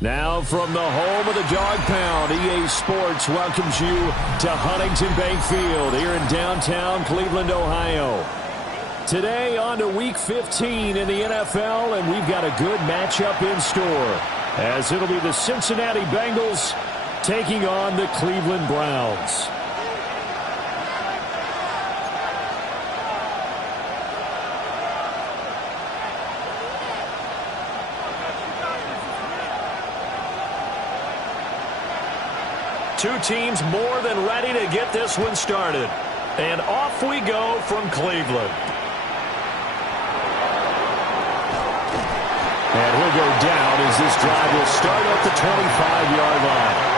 Now from the home of the Dog Pound, EA Sports welcomes you to Huntington Bank Field here in downtown Cleveland, Ohio. Today on to Week 15 in the NFL, and we've got a good matchup in store, as it'll be the Cincinnati Bengals taking on the Cleveland Browns. Two teams more than ready to get this one started. And off we go from Cleveland. And he'll go down as this drive will start at the 25-yard line.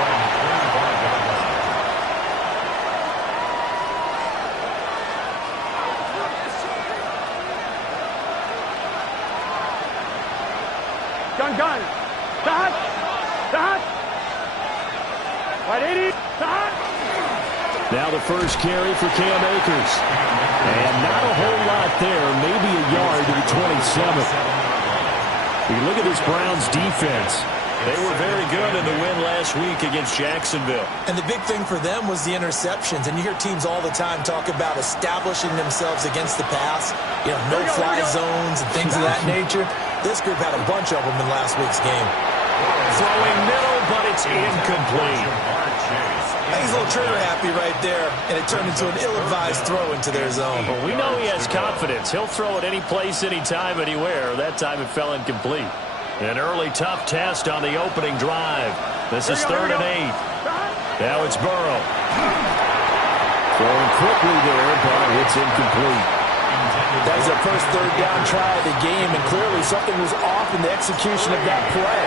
Gun. Now the first carry for Cam Akers. And not a whole lot there, maybe a yard to the 27. You look at this Browns defense. They were very good in the win last week against Jacksonville. And the big thing for them was the interceptions. And you hear teams all the time talk about establishing themselves against the pass. You know, no-fly zones and things of that nature. This group had a bunch of them in last week's game. Throwing middle, but it's incomplete. He's a little trigger happy right there, and it turned into an ill-advised throw into their zone. Well, we know he has confidence. He'll throw it any place, anytime, anywhere. That time it fell incomplete. An early tough test on the opening drive. This is 3rd and 8. Now it's Burrow. Throwing quickly there, but it's incomplete. That was their first 3rd down try of the game, and clearly something was off in the execution of that play.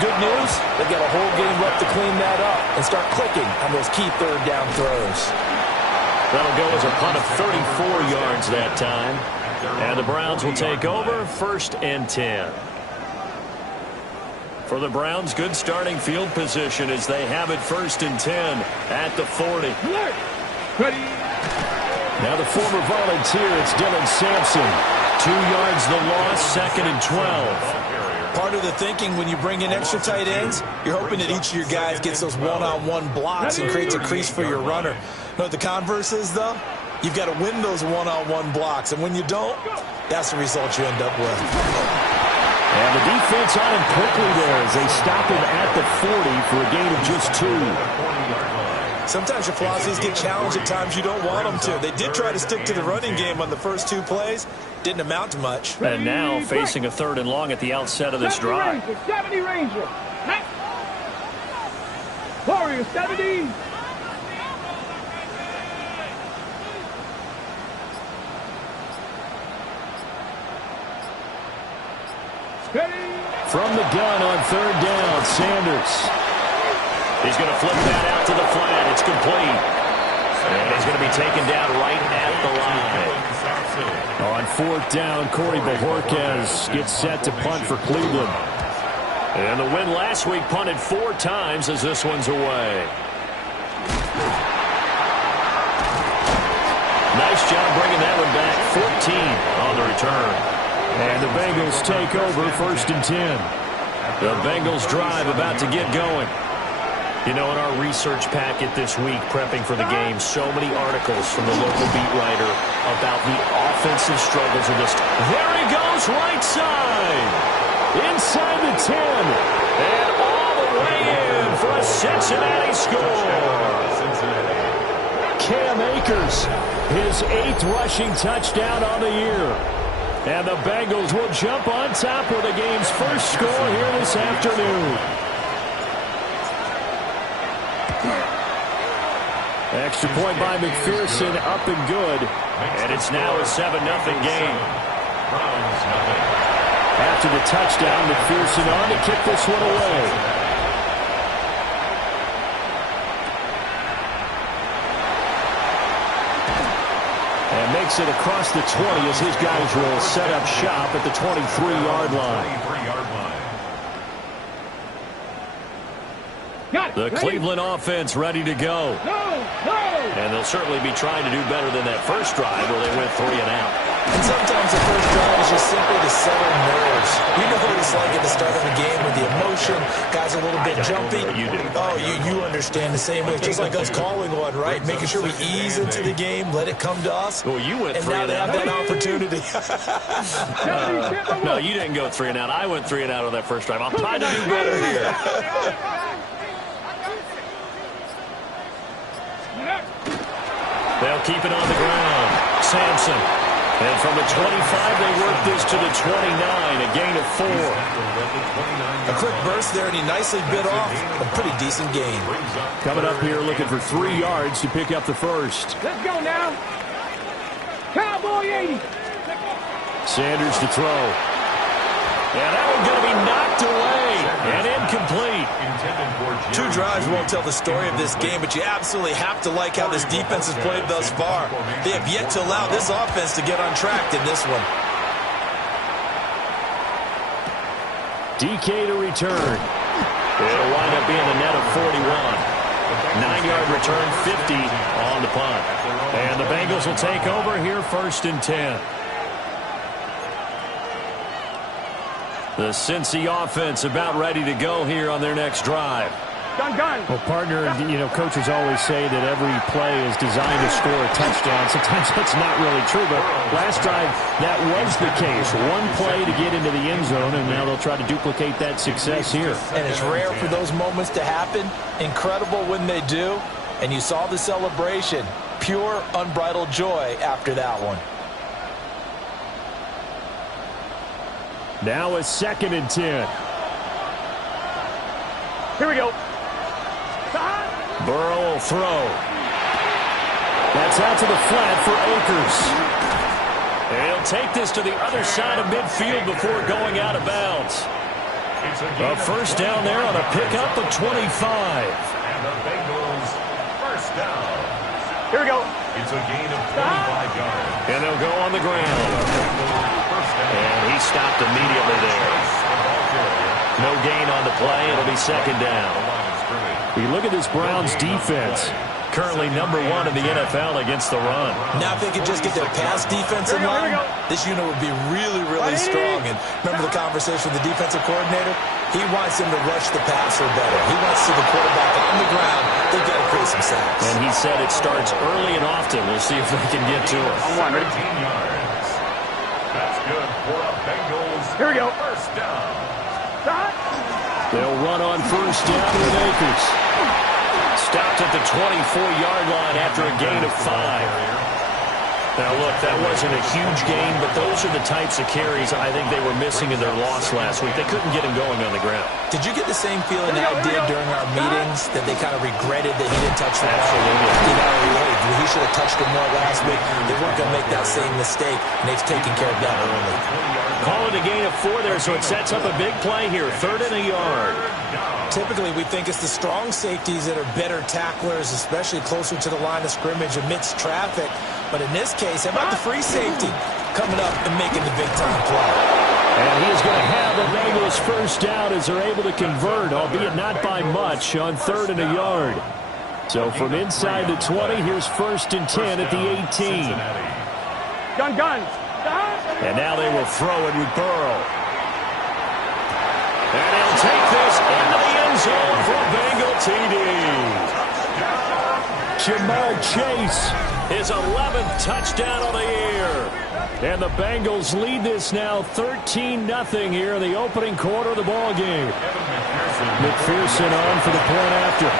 Good news, they've got a whole game left to clean that up and start clicking on those key 3rd down throws. That'll go as a punt of 34 yards that time. And the Browns will take over 1st and 10. For the Browns, good starting field position as they have it 1st and 10 at the 40. Ready. Now the former volunteer, it's Dylan Sampson. 2 yards the loss, 2nd and 12. Part of the thinking when you bring in extra tight ends, you're hoping that each of your guys gets those one-on-one blocks and creates a crease for your runner. You know what the converse is, though? You've got to win those one-on-one blocks, and when you don't, that's the result you end up with. And the defense on him quickly there as they stop him at the 40 for a gain of just 2. Sometimes your philosophies get challenged at times you don't want them to. They did try to stick to the running game on the first 2 plays. Didn't amount to much. And now facing a 3rd and long at the outset of this drive. 70 Ranger. Warrior 70. From the gun on 3rd down, Sanders. He's going to flip that out to the flat. It's complete. And he's going to be taken down right at the line. On 4th down, Corey Bajorquez gets set to punt for Cleveland. And the win last week punted 4 times as this one's away. Nice job bringing that one back. 14 on the return. And the Bengals take over 1st and 10. The Bengals drive about to get going. You know, in our research packet this week, prepping for the game, so many articles from the local beat writer about the offensive struggles of this. There he goes, right side. Inside the 10. And all the way in for a Cincinnati score. Cam Akers, his 8th rushing touchdown on the year. And the Bengals will jump on top with the game's first score here this afternoon. Extra point by McPherson, up and good. And it's now a 7-0 game. After the touchdown, McPherson on to kick this one away. And makes it across the 20 as his guys will set up shop at the 23-yard line. The Cleveland offense ready to go. And they'll certainly be trying to do better than that first drive where they went 3 and out. And sometimes the first drive is just simply to settle nerves. You know what it's like at the start of a game with the emotion motion. Guys a little bit jumpy. You do. Oh, you understand the same way. Just like us calling one, right? Making sure we ease into the game, let it come to us. Well, you went and 3 now and they out. have that opportunity. No, you didn't go 3 and out. I went 3 and out on that first drive. I'll try to do better here. They'll keep it on the ground. Sampson. And from the 25, they work this to the 29, a gain of 4. A quick burst there, and he nicely bit off a pretty decent gain. Coming up here looking for 3 yards to pick up the first. Let's go now. Cowboy 80. Sanders to throw. And that one's going to be knocked away and incomplete. 2 drives won't tell the story of this game, but you absolutely have to like how this defense has played thus far. They have yet to allow this offense to get on track in this one. DK to return. It'll wind up being a net of 41. 9-yard return, 50 on the punt. And the Bengals will take over here, 1st and 10. The Cincy offense about ready to go here on their next drive. Gun. Well, partner, coaches always say that every play is designed to score a touchdown. Sometimes that's not really true, but last drive, that was the case. One play to get into the end zone, and now they'll try to duplicate that success here. And it's rare for those moments to happen. Incredible when they do. And you saw the celebration. Pure, unbridled joy after that one. Now a 2nd and 10. Here we go. Burrow will throw. That's out to the flat for Akers. And he'll take this to the other side of midfield before going out of bounds. A first down there on a pickup of 25. And the Bengals first down. Here we go. It's a gain of 25 yards. And they'll go on the ground. And he stopped immediately there. No gain on the play. It'll be 2nd down. You look at this Browns defense. Currently number 1 in the NFL against the run. Now if they could just get their pass defense in line, this unit would be really, really strong. And remember the conversation with the defensive coordinator? He wants them to rush the passer better. He wants to see the quarterback on the ground. They've got to create some sacks. And he said it starts early and often. We'll see if they can get to it. 13 yards. That's good for a Bengals. Here we go. First down. They'll run on first down with Akers. Stopped at the 24-yard line after a gain of 5. Now, look, that wasn't a huge gain, but those are the types of carries I think they were missing in their loss last week. They couldn't get him going on the ground. Did you get the same feeling I did during our meetings, that they kind of regretted that he didn't touch the ball? Absolutely. He should have touched him more last week. They weren't going to make that same mistake, and they've taken care of that early. Call it a gain of 4 there, so it sets up a big play here. 3rd and a yard. Typically, we think it's the strong safeties that are better tacklers, especially closer to the line of scrimmage amidst traffic. But in this case, how about the free safety coming up and making the big-time play? And he's going to have the Bengals first down as they're able to convert, albeit not by much, on 3rd and a yard. So from inside the 20, here's 1st and 10 at the 18. Gun. And now they will throw it with Burrow. And he'll take this into the end zone for a Bengal TD. Jamar Chase, his 11th touchdown of the year. And the Bengals lead this now 13-0 here in the opening quarter of the ball game. McPherson on for the point after.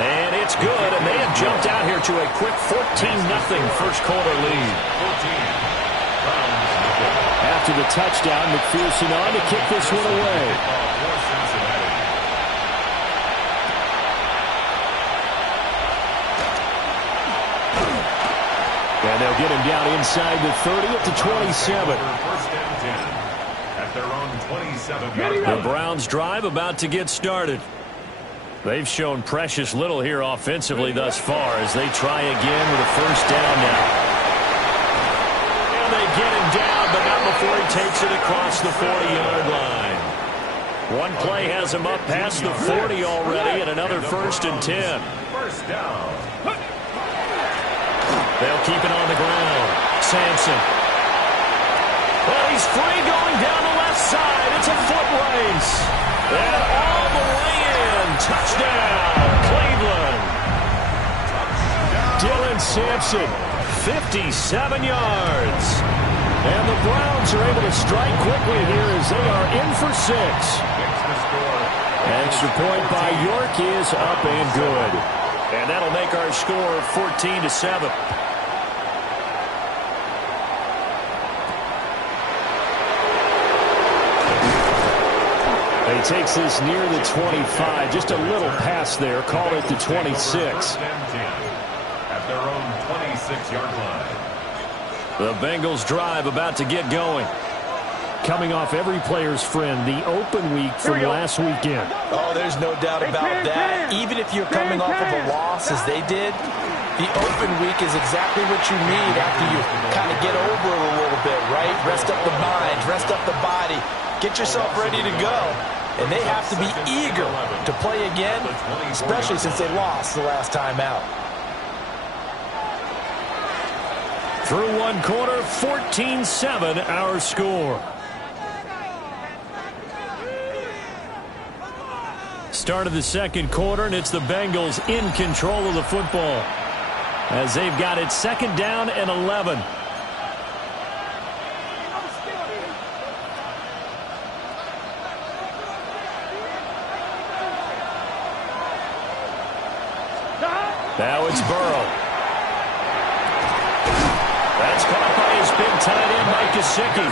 And it's good, and they have jumped out here to a quick 14-0 first quarter lead. After the touchdown, McPherson on to kick this one away. And they'll get him down inside the 30 at the 27. At their own 27-yard. The Browns drive about to get started. They've shown precious little here offensively thus far as they try again with a first down now. And they get him down, but not before he takes it across the 40-yard line. One play has him up past the 40 already, and another 1st and 10. First down. They'll keep it on the ground. Sampson. And he's free going down the left side. It's a foot race. And all the way in. Touchdown, Cleveland. Dylan Sampson, 57 yards. And the Browns are able to strike quickly here as they are in for 6. Extra point by York is up and good. And that'll make our score 14-7. He takes this near the 25. Just a little pass there. Call it the 26. At their own 26-yard line. The Bengals drive about to get going. Coming off every player's friend, the open week from last weekend. Oh, there's no doubt about that. Even if you're coming off of a loss as they did, the open week is exactly what you need after you kind of get over it a little bit, right? Rest up the mind, rest up the body, get yourself ready to go. And they have to be eager to play again, especially since they lost the last time out. Through one quarter, 14-7 our score. Start of the second quarter, and it's the Bengals in control of the football as they've got it 2nd down and 11. Now it's Burrow. That's caught by his big tight end, Mike Gesicki.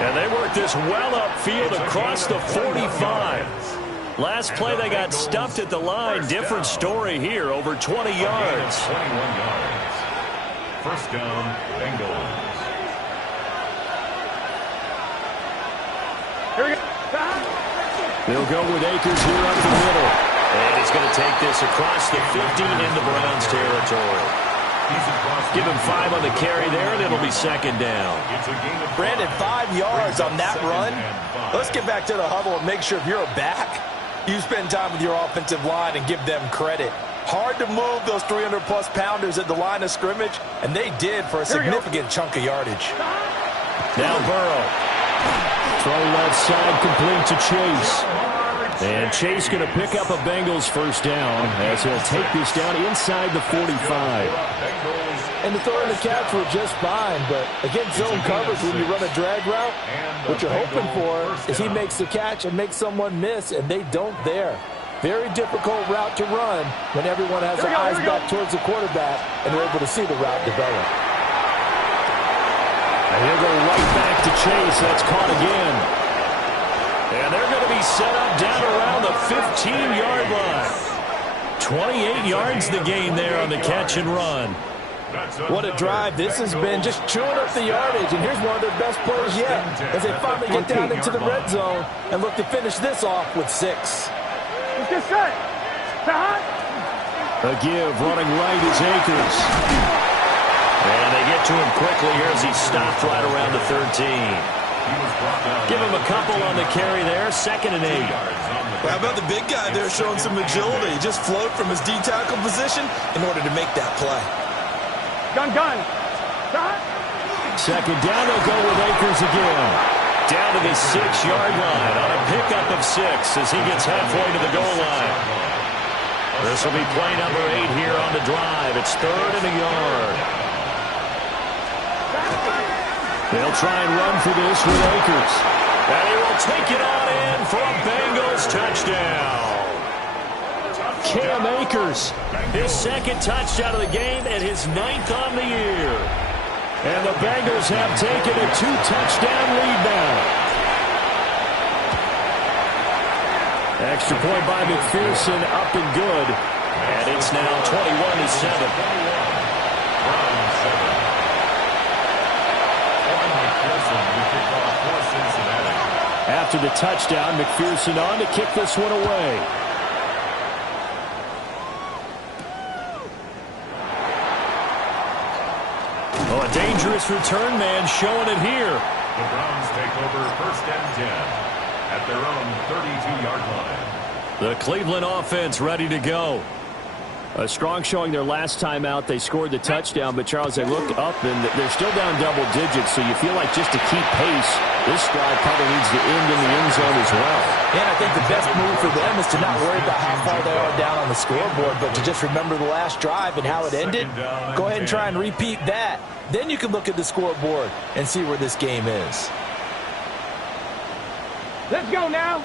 And they work this well upfield across the 45. Last play, they got stuffed at the line. Different story here, over 20 yards. 21 yards. First down, Bengals. Here we go. They'll go with Akers here up the middle. And he's going to take this across the 15 into Browns territory. Give him 5 on the carry there, and it'll be 2nd down. Brandon, 5 yards on that run. Let's get back to the huddle and make sure if you're a back, you spend time with your offensive line and give them credit. Hard to move those 300-plus pounders at the line of scrimmage, and they did for a significant chunk of yardage. Now Burrow. Throw left side complete to Chase. And Chase going to pick up a Bengals first down as he'll take this down inside the 45. And the throw and the catch were just fine, but against zone coverage when you run a drag route, what you're hoping for is he makes the catch and makes someone miss, and they don't there. Very difficult route to run when everyone has their eyes back towards the quarterback and they're able to see the route develop. And he'll go right back to Chase. That's caught again. And they're going to be set up down around the 15-yard line. 28 yards the gain there on the catch and run. What a drive this has been, just chewing up the yardage. And here's one of their best plays yet as they finally get down into the red zone and look to finish this off with 6. Let's get set. A give running right is Akers. And they get to him quickly here as he stopped right around the 13. Give him a couple on the carry there. 2nd and 8. How about the big guy there showing some agility? He just flowed from his D-tackle position in order to make that play. Gun. 2nd down, they'll go with Akers again. Down to the 6-yard line on a pickup of 6 as he gets halfway to the goal line. This will be play number 8 here on the drive. It's 3rd and a yard. They'll try and run for this with Akers. And he will take it on in for a Bengals touchdown. Cam Akers, his 2nd touchdown of the game and his 9th on the year. And the Bengals have taken a 2-touchdown lead now. Extra point by McPherson, up and good. And it's now 21-7. After the touchdown, McPherson on to kick this one away. Oh, a dangerous return man showing it here. The Browns take over 1st and 10 at their own 32-yard line. The Cleveland offense ready to go. A strong showing their last time out. They scored the touchdown, but Charles, they look up and they're still down double digits, so you feel like just to keep pace, this drive probably needs to end in the end zone as well. And I think the best move for them is to not worry about how far they are down on the scoreboard, but to just remember the last drive and how it ended. Go ahead and try and repeat that. Then you can look at the scoreboard and see where this game is. Let's go now.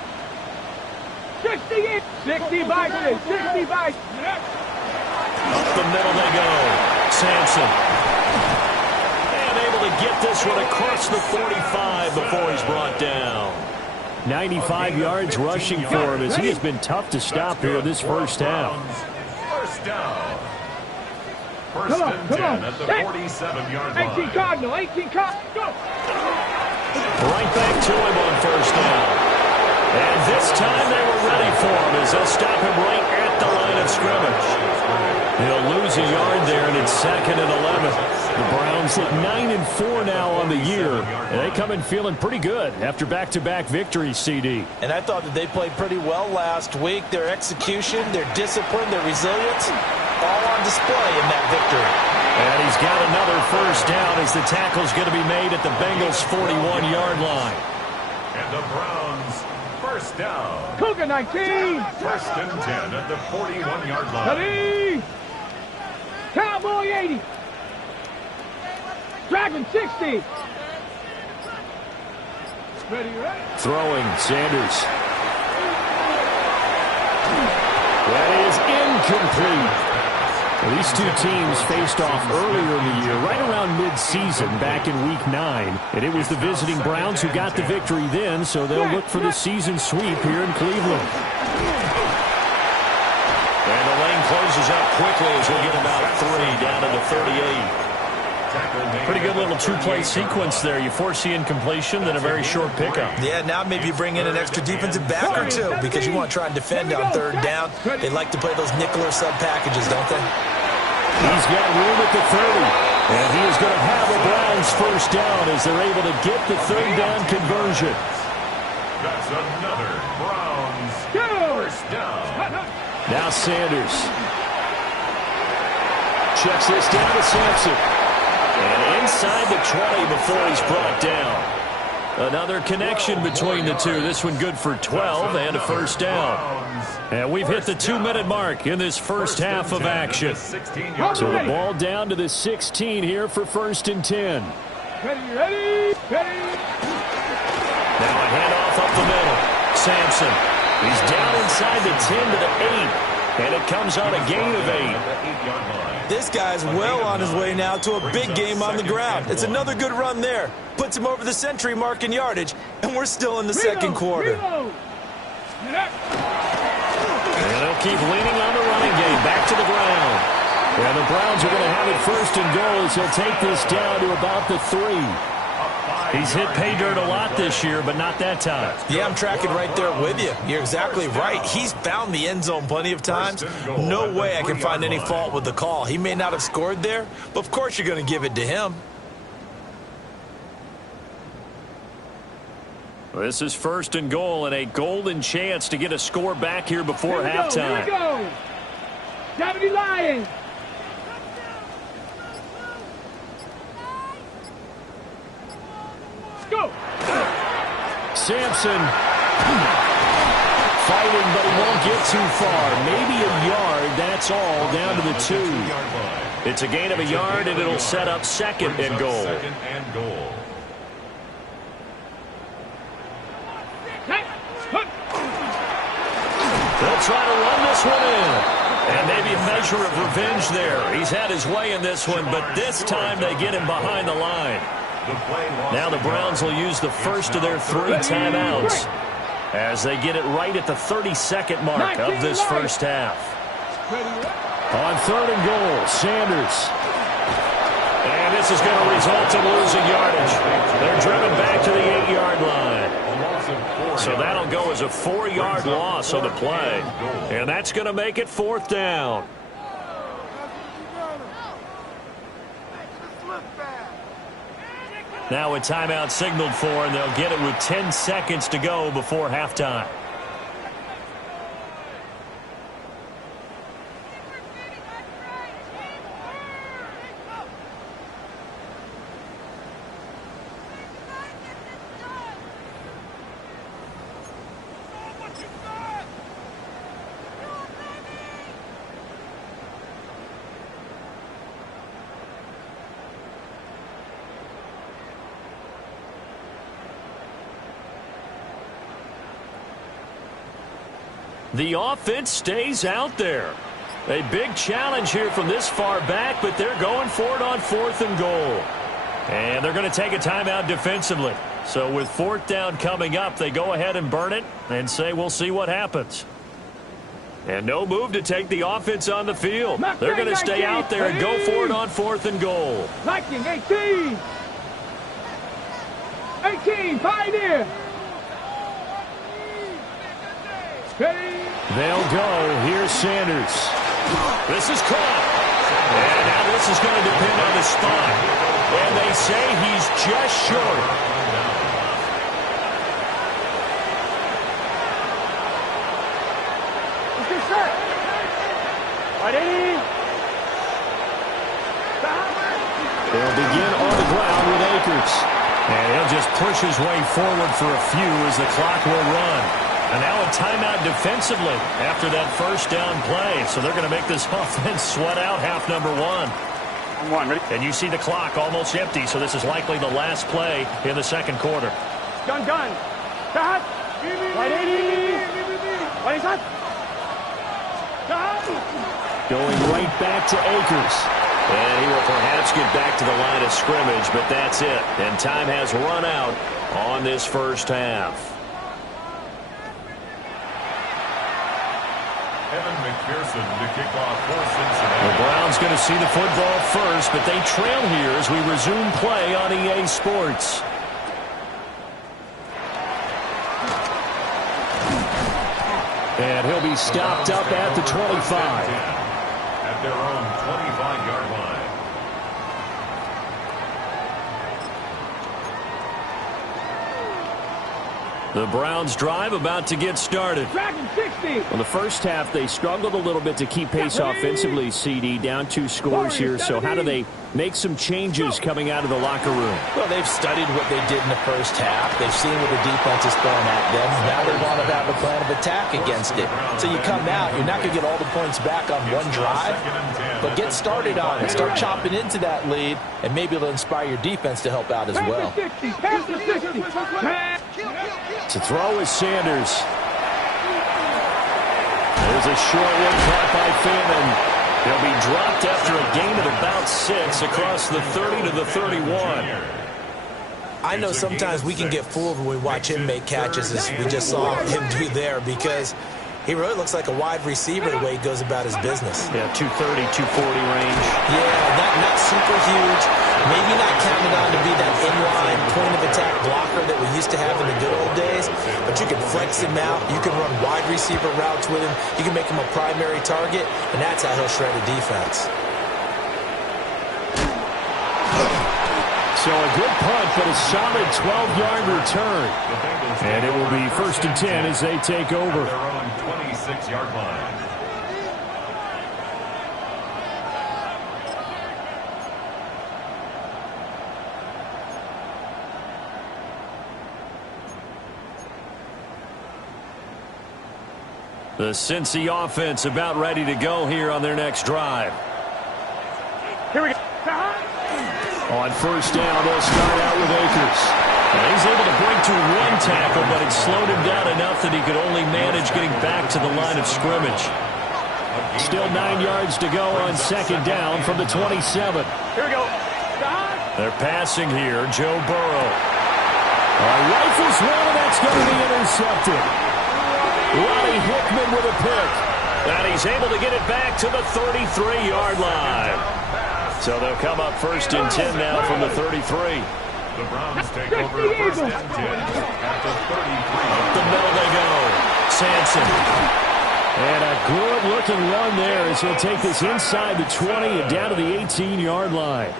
60 in. 60 by 60 by. Up the middle they go. Sampson. And able to get this one across the 45 before he's brought down. 95 yards rushing for him as he has been tough to stop here this first half. First down. First and 10 at the 47-yard line. 18 Cardinal, 18 Cardinal. Go. Right back to him on first down. And this time they were ready for him as they'll stop him right at the line of scrimmage. He'll lose a yard there, and it's 2nd and 11. The Browns hit 9-4 now on the year, and they come in feeling pretty good after back-to-back victories, CD. And I thought that they played pretty well last week. Their execution, their discipline, their resilience, all on display in that victory. And he's got another first down as the tackle's going to be made at the Bengals' 41-yard line. And the Browns, first down. Cougar 19. First and 10 at the 41-yard line. Ready. Cowboy 80. Dragon 60. Ready, ready. Throwing, Sanders. That is incomplete. Well, these two teams faced off earlier in the year, right around mid-season, back in Week 9. And it was the visiting Browns who got the victory then, so they'll look for the season sweep here in Cleveland. And the lane closes up quickly as we'll get about 3 down to the 38. Pretty good little two-play sequence there. You foresee incompletion, then a very short pickup. Yeah, now maybe you bring in an extra defensive back or two because you want to try and defend on third down. They like to play those nickel or sub packages, don't they? He's got room at the 30, and he is going to have a Browns first down as they're able to get the third down conversion. That's another Browns first down. Now Sanders checks this down to Sampson. And inside the 20 before he's brought down. Another connection between the two. This one good for 12 and a first down. And we've hit the 2-minute mark in this first half of action. So the ball down to the 16 here for first and 10. Ready. Now a handoff up the middle. Sampson. He's down inside the 10 to the 8. And it comes on a gain of 8. This guy's well on his way now to a big game on the ground. It's another good run there. Puts him over the century mark in yardage, and we're still in the second quarter. And they'll keep leaning on the running game. Back to the ground. And the Browns are going to have it first and goal as he'll take this down to about the 3. He's hit pay dirt a lot this year, but not that time. Yeah, I'm tracking right there with you. You're exactly right. He's found the end zone plenty of times. No way I can find any fault with the call. He may not have scored there, but of course you're going to give it to him. This is first and goal and a golden chance to get a score back here before halftime. Here we go. Deputy Lions. Go. Sampson fighting, but he won't get too far. Maybe a yard, that's all, down to the 2. It's a gain of a yard, and it'll set up second and goal. They'll try to run this one in. And maybe a measure of revenge there. He's had his way in this one, but this time they get him behind the line. Now the Browns will use the first of their 3 timeouts as they get it right at the 32nd mark of this first half. On third and goal, Sanders. And this is going to result in losing yardage. They're driven back to the 8-yard line. So that'll go as a 4-yard loss on the play. And that's going to make it 4th down. Now a timeout signaled for, and they'll get it with 10 seconds to go before halftime. The offense stays out there. A big challenge here from this far back, but they're going for it on 4th and goal. And they're going to take a timeout defensively. So with 4th down coming up, they go ahead and burn it and say we'll see what happens. And no move to take the offense on the field. They're going to stay out there and go for it on 4th and goal. 19, 18. 18, pioneer. They'll go. Here's Sanders. This is caught. And now this is going to depend on the spot. And they say he's just short. Is this set? Ready? They'll begin on the ground with Akers. And he'll just push his way forward for a few as the clock will run. And now a timeout defensively after that first down play. So they're going to make this offense sweat out half number one. Ready? And you see the clock almost empty, so this is likely the last play in the second quarter. Gun. Start. Ready? Ready, set. Start. Going right back to Akers. And he will perhaps get back to the line of scrimmage, but that's it. And time has run out on this first half. McPherson to kick off for Cincinnati. The Browns going to see the football first, but they trail here as we resume play on EA Sports. And he'll be stopped up at the 25. At their own 25-yard line. The Browns drive about to get started. Dragon 60. Well, the first half, they struggled a little bit to keep pace offensively, CD, down 2 scores here. So how do they make some changes coming out of the locker room? Well, they've studied what they did in the first half. They've seen what the defense is throwing at them. Now they want to have a plan of attack against it. So you come out, you're not going to get all the points back on one drive, but get started on it. Start chopping into that lead, and maybe it'll inspire your defense to help out as well. To throw is Sanders. There's a short one caught by Fannin. He'll be dropped after a gain of about 6 across the 30 to the 31. I know sometimes we can get fooled when we watch him make catches, as we just saw him do there, because he really looks like a wide receiver the way he goes about his business. Yeah, 230, 240 range. Yeah, not super huge. Maybe not counted on to be that inline point-of-attack blocker that we used to have in the good old days, but you can flex him out. You can run wide receiver routes with him. You can make him a primary target, and that's how he'll shred a defense. So a good punt, but a solid 12-yard return. And it will be 1st and 10 as they take over. Their own 26-yard line. The Cincy offense about ready to go here on their next drive. Here we go. On 1st down, they'll start out with Akers. And he's able to break to 1 tackle, but it slowed him down enough that he could only manage getting back to the line of scrimmage. Still 9 yards to go on 2nd down from the 27. Here we go. They're passing here, Joe Burrow. Rifles one, and that's going to be intercepted. Ronnie Hickman with a pick. And he's able to get it back to the 33-yard line. So they'll come up 1st and 10 now from the 33. The Browns take over 1st and 10 at the 33. Up the middle they go. Sampson. And a good-looking run there as he'll take this inside the 20 and down to the 18-yard line.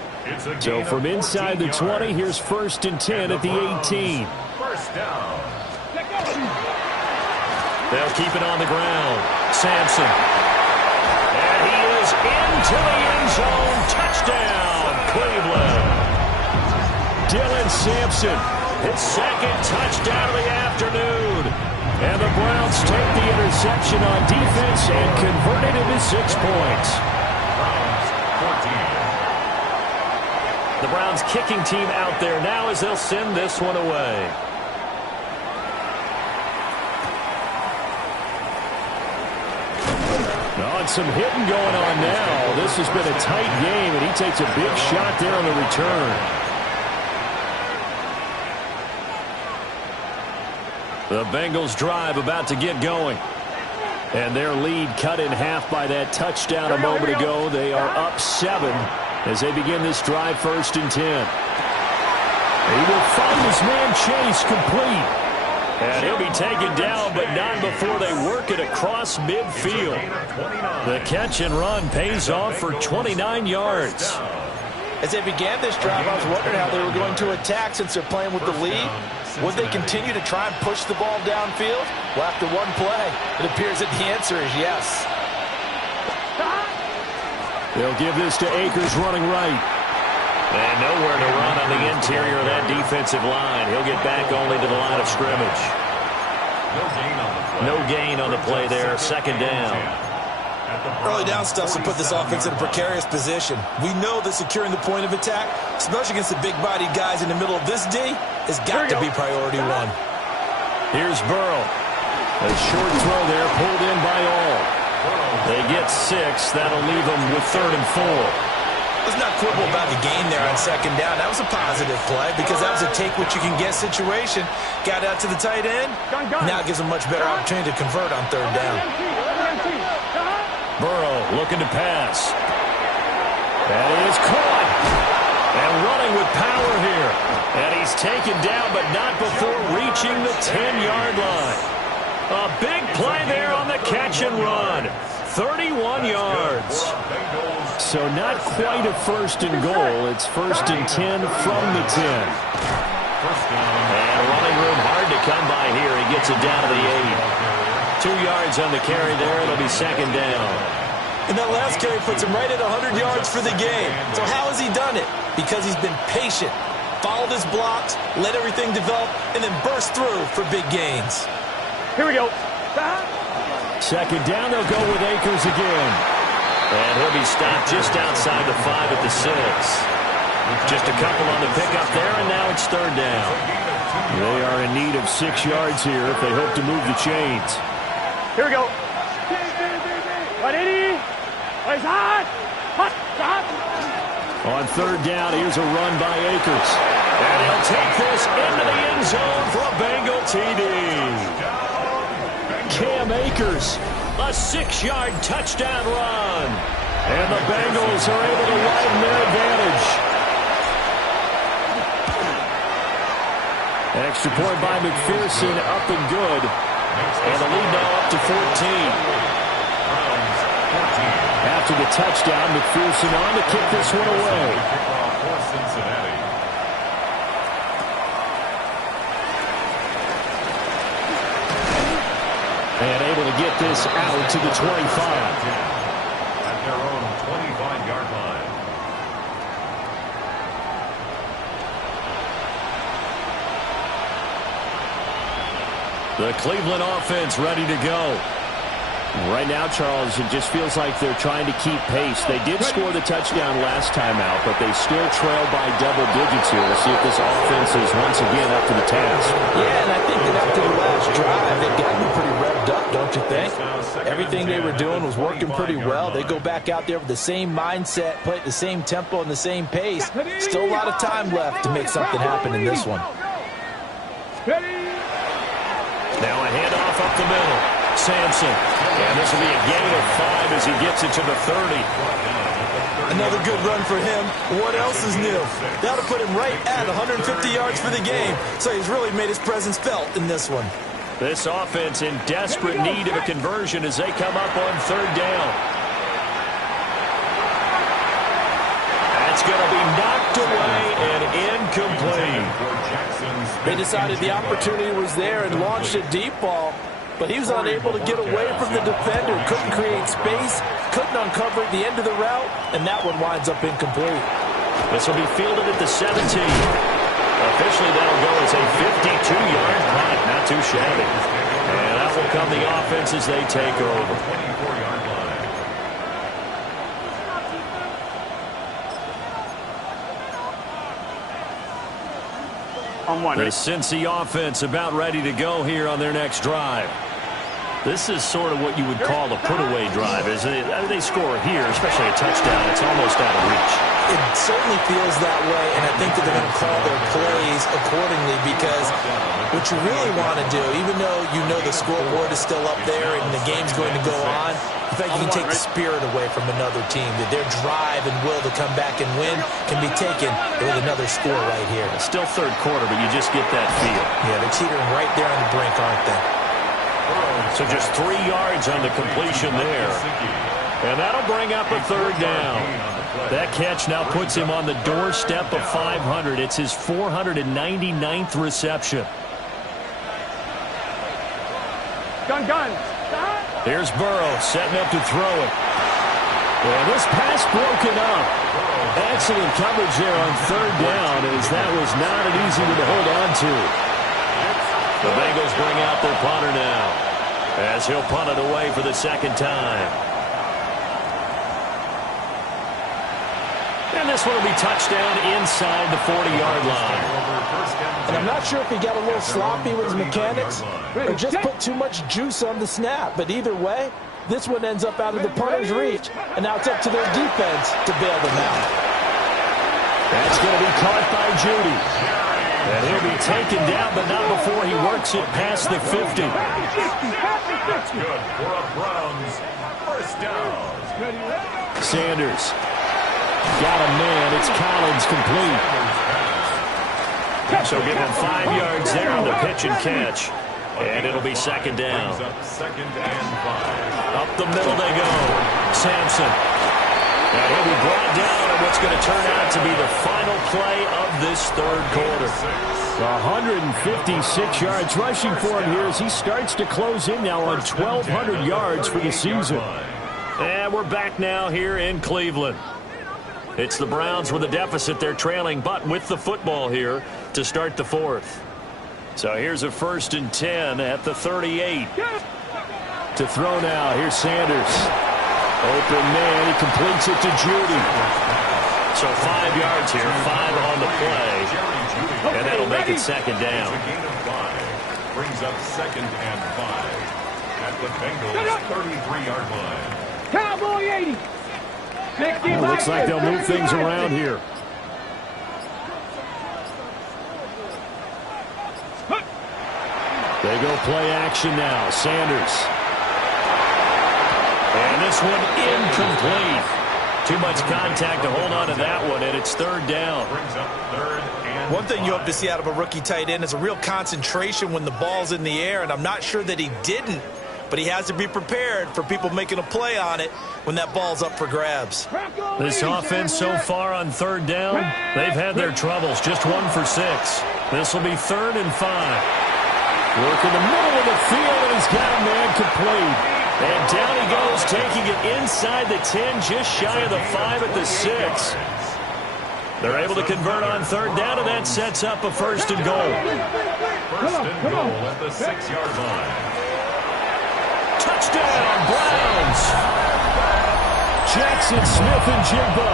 So from inside the 20, here's 1st and 10 at the 18. 1st down. They'll keep it on the ground. Sampson. And he is into the end zone. Touchdown, Cleveland. Dylan Sampson, his 2nd touchdown of the afternoon. And the Browns take the interception on defense and convert it into 6 points. Browns 14. The Browns kicking team out there now as they'll send this one away. Oh, and some hitting going on now. This has been a tight game, and he takes a big shot there on the return. The Bengals drive about to get going. And their lead cut in half by that touchdown a moment ago. They are up 7 as they begin this drive, 1st and 10. He will find his man Chase complete. And he'll be taken down, but not before they work it across midfield. The catch and run pays off for 29 yards. As they began this drive, I was wondering how they were going to attack since they're playing with the lead. Would they continue to try and push the ball downfield? Well, after one play, it appears that the answer is yes. They'll give this to Akers running right. And nowhere to run on the interior of that defensive line. He'll get back only to the line of scrimmage. No gain on the play there. 2nd down. Early down stuff to put this offense in a precarious position. We know that securing the point of attack, especially against the big-bodied guys in the middle of this D, has got to be priority 1. Here's Burrow. A short throw there, pulled in by all. They get 6. That'll leave them with 3rd and 4. Let's not quibble about the gain there on 2nd down. That was a positive play because that was a take-what-you-can-get situation. Got out to the tight end. Now it gives them much better opportunity to convert on 3rd down. Burrow looking to pass. That is caught. And running with power here. And he's taken down, but not before reaching the 10-yard line. A big play there on the catch and run. 31 yards. So not quite a 1st and goal. It's 1st and 10 from the 10. And running room hard to come by here. He gets it down to the 8. 2 yards on the carry there. It'll be 2nd down. And that last carry puts him right at 100 yards for the game. So how has he done it? Because he's been patient, followed his blocks, let everything develop, and then burst through for big gains. Here we go. 2nd down, they'll go with Akers again. And he'll be stopped just outside the 5 at the 6. Just a couple on the pickup there, and now it's 3rd down. They are in need of 6 yards here if they hope to move the chains. Here we go. 180. It's hot. Hot. Hot. On 3rd down, here's a run by Akers. And he'll take this into the end zone for a Bengal TD. Cam Akers, a 6-yard touchdown run. And the Bengals are able to widen their advantage. Extra point by McPherson, up and good. And the lead now up to 14. After the touchdown, McPherson on to kick this one away. And able to get this out to the 25. At their own 25-yard line. The Cleveland offense ready to go. Right now, Charles, it just feels like they're trying to keep pace. They did score the touchdown last time out, but they still trail by double digits here. We'll see if this offense is once again up to the task. Yeah, and I think that after the last drive, they've gotten pretty revved up, don't you think? Everything they were doing was working pretty well. They go back out there with the same mindset, play at the same tempo and the same pace. Still a lot of time left to make something happen in this one. Now a handoff up the middle. Sampson. And this will be a gain of 5 as he gets it to the 30. Another good run for him. What else is new? That'll put him right at 150 yards for the game. So he's really made his presence felt in this one. This offense in desperate need of a conversion as they come up on 3rd down. That's going to be knocked away and incomplete. They decided the opportunity was there and launched a deep ball, but he was unable to get away from the defender. Couldn't create space, couldn't uncover at the end of the route, and that one winds up incomplete. This will be fielded at the 17. Officially, that'll go as a 52-yard punt. Not too shabby. And that will come the offense as they take over. The Cincy offense about ready to go here on their next drive. This is sort of what you would call a put-away drive, isn't it? I mean, they score here, especially a touchdown. It's almost out of reach. It certainly feels that way, and I think that they're going to call their plays accordingly because what you really want to do, even though you know the scoreboard is still up there and the game's going to go on, in fact, you can take the spirit away from another team, that their drive and will to come back and win can be taken with another score right here. It's still third quarter, but you just get that feel. Yeah, they're teetering right there on the brink, aren't they? So just 3 yards on the completion there. And that'll bring up a third down. That catch now puts him on the doorstep of 500. It's his 499th reception. Gun. Here's Burrow setting up to throw it. And this pass broken up. Excellent coverage there on third down, as that was not an easy one to hold on to. The Bengals bring out their punter now, as he'll punt it away for the second time. And this one will be touchdown inside the 40-yard line. And I'm not sure if he got a little sloppy with his mechanics or just put too much juice on the snap. But either way, this one ends up out of the punter's reach. And now it's up to their defense to bail them out. That's going to be caught by Judy. And he'll be taken down, but not before he works it past the 50. That's good for a Browns first down. Sanders. Got a man. It's Collins complete. So give him 5 yards there on the pitch and catch. And it'll be second down. Second and 5. Up the middle they go. Sampson. And he'll be brought down in what's going to turn out to be the final play of this third quarter. 156 yards rushing for him here as he starts to close in now on 1,200 yards for the season. And we're back now here in Cleveland. It's the Browns with a deficit. They're trailing, but with the football here to start the fourth. So here's a 1st and 10 at the 38. To throw now. Here's Sanders. Open man. He completes it to Judy. So 5 yards here. 5 on the play. And that'll make it second down. It's a gain of 5. Brings up second and 5 at the Bengals 33-yard line. Cowboy 80. 60 Looks like they'll move things around here. They go play action now. Sanders. And this one incomplete. Too much contact to hold on to that one, and it's third down. Brings up third and One thing you hope to see out of a rookie tight end is a real concentration when the ball's in the air, and I'm not sure that he didn't, but he has to be prepared for people making a play on it when that ball's up for grabs. This offense so far on third down, they've had their troubles. Just 1 for 6. This will be 3rd and 5. Work in the middle of the field, and he's got a man complete. And down he goes, taking it inside the 10, just shy of the 5 at the 6. They're able to convert on third down, and that sets up a 1st and goal. first and goal at the 6-yard line. Touchdown, Browns. Jackson Smith-Njigba,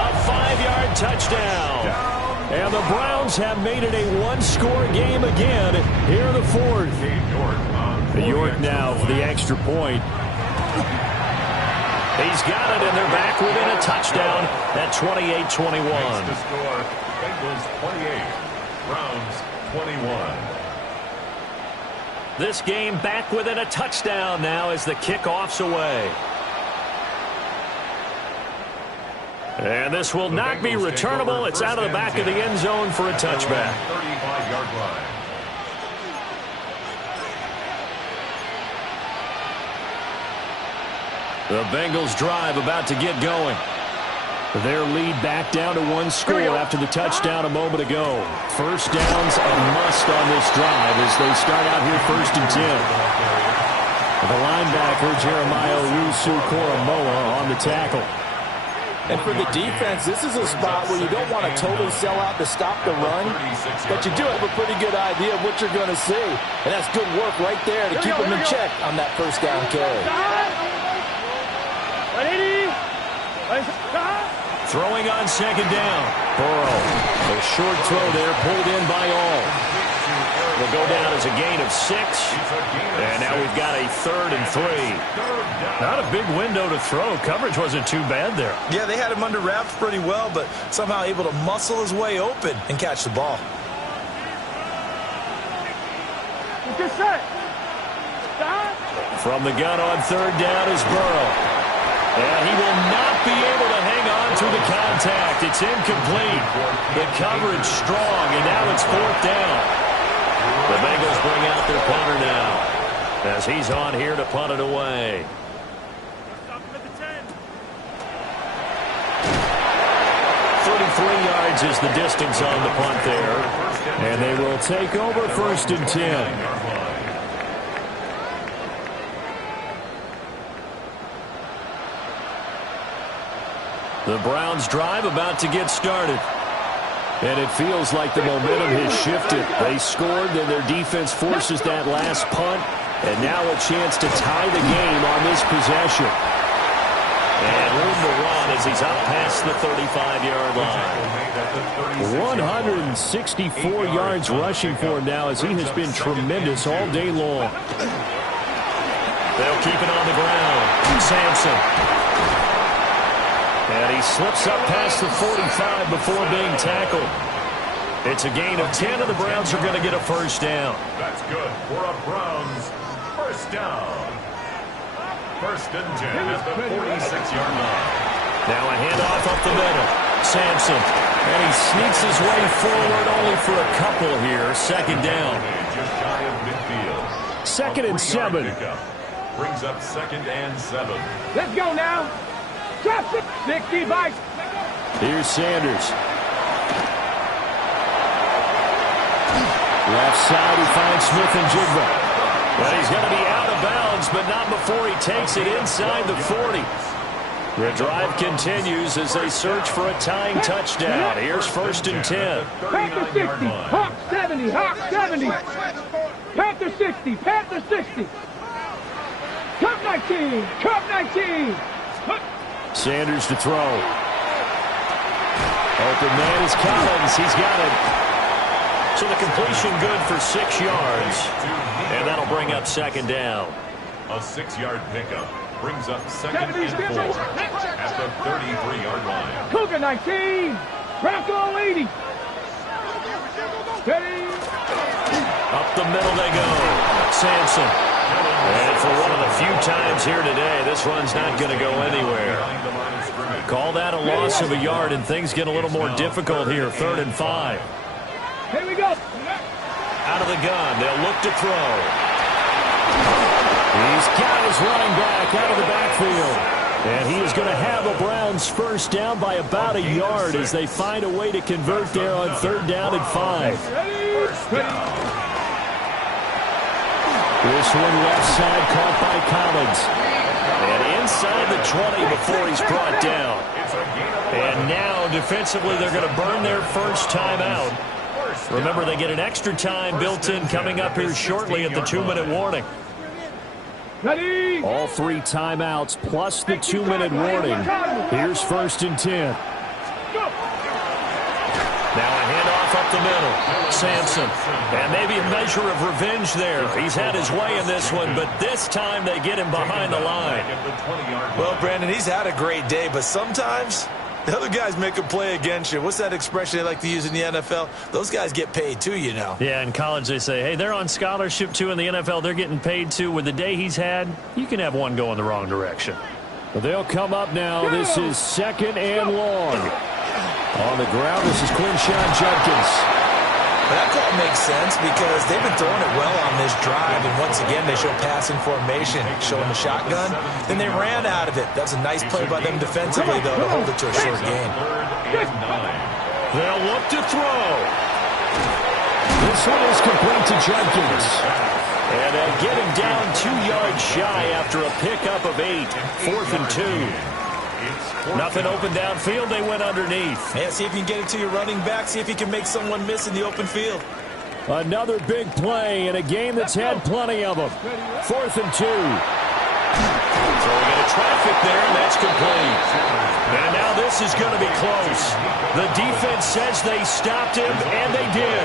a 5-yard touchdown. And the Browns have made it a one-score game again here in the fourth. York now for the extra point. He's got it, and they're back within a touchdown at 28-21. The score, Bengals 28, Browns 21. This game back within a touchdown now as the kickoff's away. And this will not be returnable. It's out of the back of the end zone for a touchback. 35-yard line. The Bengals drive about to get going. Their lead back down to 1 score after the touchdown a moment ago. First down's a must on this drive as they start out here 1st and 10. The linebacker, Jeremiah Owusu-Koramoah, on the tackle. And for the defense, this is a spot where you don't want to totally sell out to stop the run, but you do have a pretty good idea of what you're going to see. And that's good work right there to keep them in check on that first down carry. Throwing on second down. Burrow. A short throw there pulled in by all. will go down as a gain of 6. And now we've got a 3rd and 3. Not a big window to throw. Coverage wasn't too bad there. Yeah, they had him under wraps pretty well, but somehow able to muscle his way open and catch the ball. Just set. From the gun on 3rd down is Burrow. And he will not be able to hang on through the contact. It's incomplete. The coverage strong, and now it's 4th down. The Bengals bring out their punter now as he's on here to punt it away. 33 yards is the distance on the punt there. And they will take over 1st and 10. The Browns drive about to get started. And it feels like the momentum has shifted. They scored, then their defense forces that last punt. And now a chance to tie the game on this possession. And room to run as he's up past the 35-yard line. 164 yards rushing for him now as he has been tremendous all day long. They'll keep it on the ground. Sampson. And he slips up past the 45 before being tackled. It's a gain of 10, and the Browns are going to get a 1st down. That's good for a Browns 1st down. 1st and 10 at the 46-yard line. Now a handoff up the middle. Sampson. And he sneaks his way forward only for a couple here. 2nd down. Just shy of midfield. 2nd and 7. Brings up 2nd and 7. Let's go now. 60 by. Here's Sanders. Left side, he finds Smith and Jigba. But he's going to be out of bounds, but not before he takes it inside the 40. The drive continues as they search for a tying touchdown. Here's 1st and 10. Panther 60, Hawk 70, Hawk 70. Panther 60, Panther 60. Cup 19, Cup 19. Sanders to throw. Open man is Collins. He's got it. So the completion good for 6 yards. And that'll bring up 2nd down. A 6-yard pickup brings up 2nd and 4 at the 33-yard line. Cougar 19. Bronco 80. Steady. Up the middle they go. Sampson. And for one of the few times here today, this run's not going to go anywhere. Call that a loss of a yard, and things get a little more difficult here. 3rd and 5. Here we go. Out of the gun, they'll look to throw. He's got his running back out of the backfield. And he is going to have a Browns 1st down by about a yard as they find a way to convert there on 3rd down and 5. This one left side caught by Collins. And inside the 20 before he's brought down. And now defensively they're going to burn their 1st timeout. Remember, they get an extra time built in coming up here shortly at the 2-minute warning. Ready. All 3 timeouts plus the 2-minute warning. Here's 1st and 10. Now a handoff up the middle. Sampson. And maybe a measure of revenge there. He's had his way in this one, but this time they get him behind the line. Well, Brandon, he's had a great day, but sometimes the other guys make a play against you. What's that expression they like to use in the NFL? Those guys get paid too, you know. Yeah, in college they say, hey, they're on scholarship too. In the NFL, they're getting paid too. With the day he's had, you can have one go in the wrong direction. Well, they'll come up now. This is 2nd and long. On the ground, this is Quinshawn Judkins. That call makes sense because they've been throwing it well on this drive, and once again they show passing formation, showing the shotgun. Then they ran out of it. That was a nice play by them defensively, though, to hold it to a short gain. They'll look to throw. This one is complete to Judkins. And they'll get him down 2 yards shy after a pickup of 8. 4th and 2. Nothing open downfield. They went underneath. Yeah, see if you can get it to your running back. See if you can make someone miss in the open field. Another big play in a game that's had plenty of them. 4th and 2. So we got a traffic there, and that's complete. And now this is going to be close. The defense says they stopped him, and they did.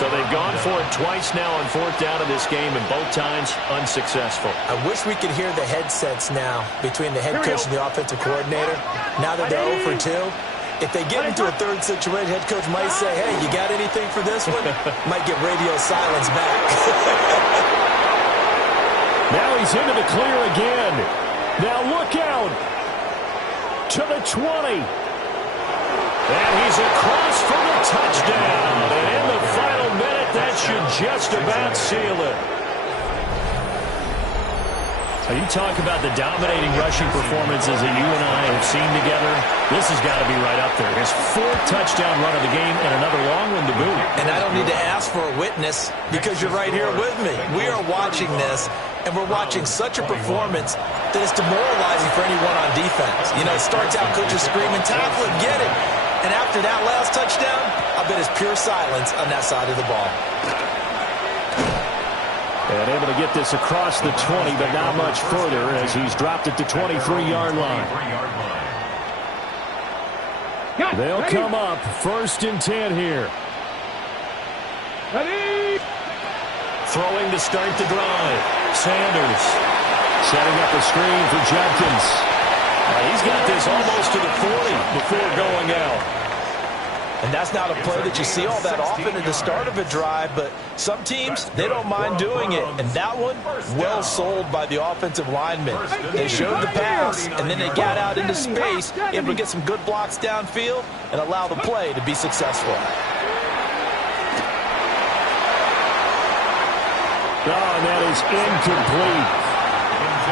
So they've gone for it twice now on fourth down of this game, and both times unsuccessful. I wish we could hear the headsets now between the head coach and the offensive coordinator. Now that they're 0 for 2, if they get into a third situation, head coach might say, hey, you got anything for this one? Might get radio silence back. Now he's into the clear again. Now look out. To the 20. And he's across for the touchdown. And in the final minute, that should just about seal it. So you talk about the dominating rushing performances that you and I have seen together. This has got to be right up there. His 4th touchdown run of the game and another long one to boot. And I don't need to ask for a witness because you're right here with me. We are watching this, and we're watching such a performance that it's demoralizing for anyone on defense. You know, it starts out coaches screaming, tackle it, get it. And after that last touchdown, I bet it's pure silence on that side of the ball. And able to get this across the 20, but not much further as he's dropped it to 23-yard line. They'll come up 1st and 10 here. Ready? Throwing to start the drive. Sanders setting up a screen for Jenkins. He's got this almost to the 40 before going out. And that's not a play that you see all that often at the start of a drive, but some teams, they don't mind doing it. And that one, well sold by the offensive linemen. They showed the pass, and then they got out into space, able to get some good blocks downfield and allow the play to be successful. And that is incomplete.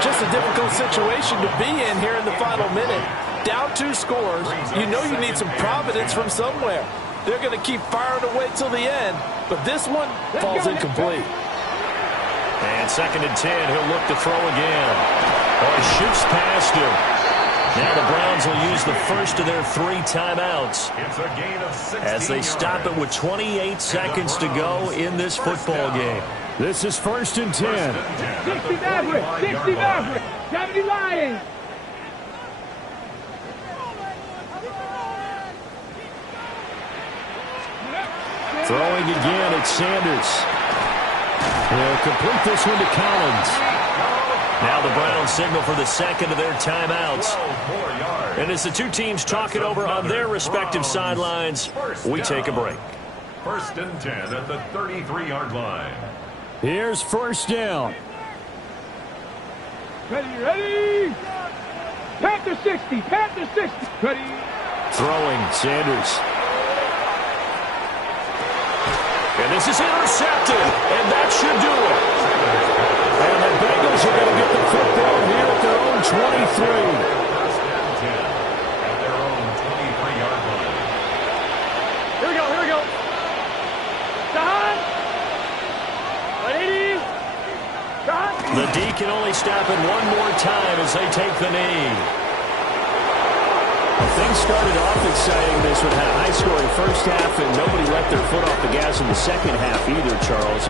Just a difficult situation to be in here in the final minute. Down 2 scores, you know you need some providence from somewhere. They're going to keep firing away till the end, but this one falls incomplete. And 2nd and 10, he'll look to throw again. He shoots past him. Now the Browns will use the first of their 3 timeouts as they stop it with 28 seconds to go in this football game. This is 1st and 10. 60 Maverick, 60 Maverick, 70 Lions. Throwing again, it's Sanders. He'll complete this one to Collins. Now the Browns signal for the 2nd of their timeouts. And as the 2 teams talk it over on their respective sidelines, we take a break. 1st and 10 at the 33-yard line. Here's 1st down. Ready? Panther 60, Panther 60. Ready? Throwing, Sanders. And this is intercepted, and that should do it. And the Bengals are going to get the football here at their own 23. 1st and 10 at their own 23-yard line. Here we go. Don. Ready? Don. The D can only stop it one more time as they take the knee. Things started off exciting. This one had a high-scoring first half, and nobody let their foot off the gas in the second half either, Charles.